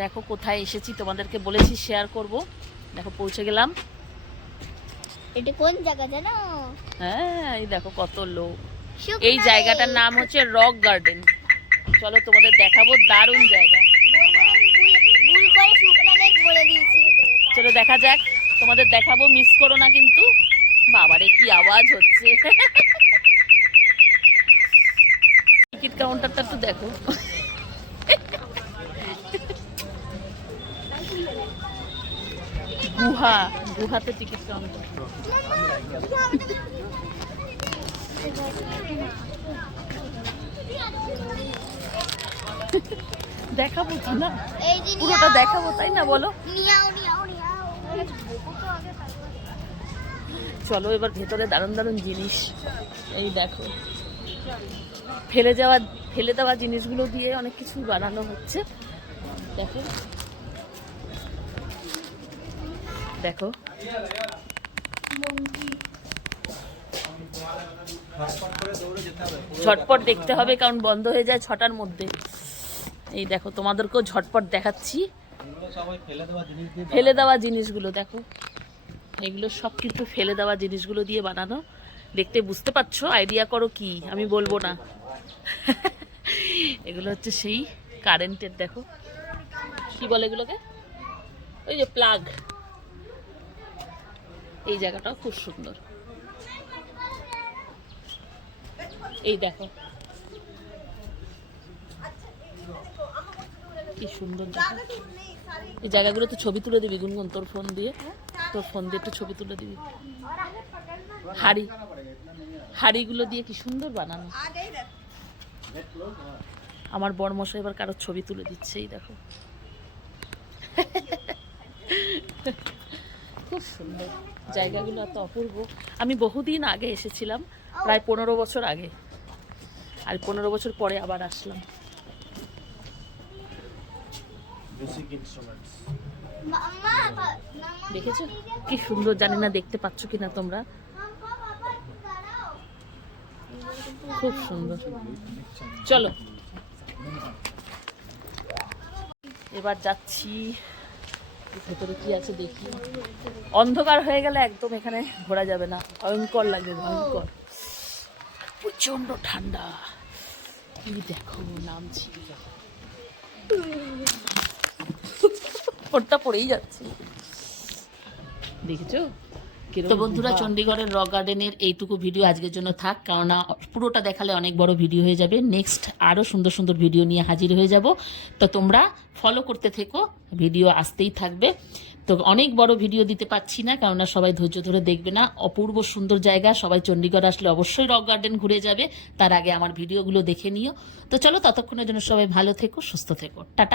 দেখো কোথায় এসেছি, তোমাদেরকে বলেছি শেয়ার করব। দেখো পৌঁছে গেলাম। এটা কোন জায়গা জানো? হ্যাঁ, এই দেখো কত লোক। এই জায়গাটার নাম হচ্ছে রক গার্ডেন। চলো তোমাদের দেখাবো, দারুণ জায়গা। চলো দেখা যাক, তোমাদের দেখাবো, মিস করো না কিন্তু। বাবারে কি আওয়াজ হচ্ছে। টিকিট কাউন্টারটা একটু দেখো। গুহাতে টিকিট কাউন্টার। দেখাবো তো না, পুরোটা দেখাবো, তাই না বলো? চলো এবার ভেতরে দারুণ দারুণ জিনিস। এই দেখো, ফেলে দেওয়া জিনিসগুলো দিয়ে অনেক কিছু বানানো হচ্ছে। দেখো দেখো, ঝটপট দেখতে হবে কারণ বন্ধ হয়ে যায় 6টার মধ্যে। এই দেখো, তোমাদেরকেও ঝটপট দেখাচ্ছি। ফেলে দেওয়া জিনিসগুলো দেখো, এগুলো সব কিন্তু ফেলে দেওয়া জিনিসগুলো দিয়ে বানানো। দেখতে বুঝতে পারছো? আইডিয়া করো কি, আমি বলবো না। এগুলো হচ্ছে সেই কারেন্টের, দেখো কি বলে এগুলোকে, ওই যে প্লাগ। এই জায়গাটাও খুব সুন্দর। এই দেখো কি সুন্দর জায়গা। এই জায়গাগুলোতে ছবি তুলে দিবি গুনগুন, তোর ফোন দিয়ে একটু ছবি তুলে দিবি। হাড়িগুলো দিয়ে কি সুন্দর বানানো। আমার বড়মশাই এবার কারোর ছবি তুলে দিচ্ছে। এই দেখো খুব সুন্দর জায়গাগুলো, এত অপূর্ব। আমি বহুদিন আগে এসেছিলাম, প্রায় 15 বছর আগে, আর 15 বছর পরে আবার আসলাম। দেখেছো কি সুন্দর, জানি না দেখতে পাচ্ছ কিনা তোমরা, খুব সুন্দর। চলো এবার যাচ্ছি ভেতরে কি আছে দেখি। অন্ধকার হয়ে গেলে একদম এখানে ঘোরা যাবে না, ভয়ঙ্কর লাগবে, ভয়ঙ্কর। প্রচন্ড ঠান্ডা। কি দেখো, নামছি, ওটা পড়েই যাচ্ছে, দেখেছো? তো বন্ধুরা, চণ্ডীগড়ের রক গার্ডেনের এইটুকু ভিডিও আজকের জন্য থাক, কেননা পুরোটা দেখালে অনেক বড় ভিডিও হয়ে যাবে। নেক্সট আরও সুন্দর সুন্দর ভিডিও নিয়ে হাজির হয়ে যাব। তো তোমরা ফলো করতে থেকো, ভিডিও আসতেই থাকবে। তো অনেক বড় ভিডিও দিতে পারছি না, কেননা সবাই ধৈর্য ধরে দেখবে না। অপূর্ব সুন্দর জায়গা, সবাই চণ্ডীগড় আসলে অবশ্যই রক গার্ডেন ঘুরে যাবে। তার আগে আমার ভিডিওগুলো দেখে নিও। তো চলো, ততক্ষণের জন্য সবাই ভালো থেকো, সুস্থ থেকো, টাটা।